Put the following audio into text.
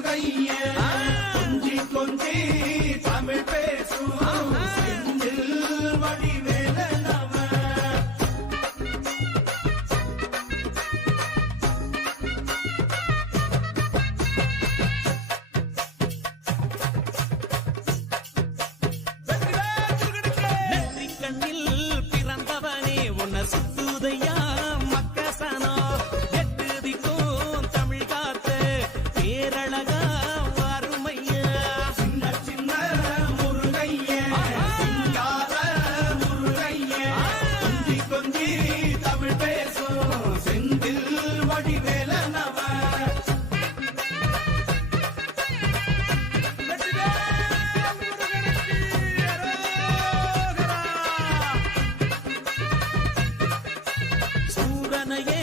கொஞ்சி கொஞ்சி தமிழ் பேசும் வடி கனையே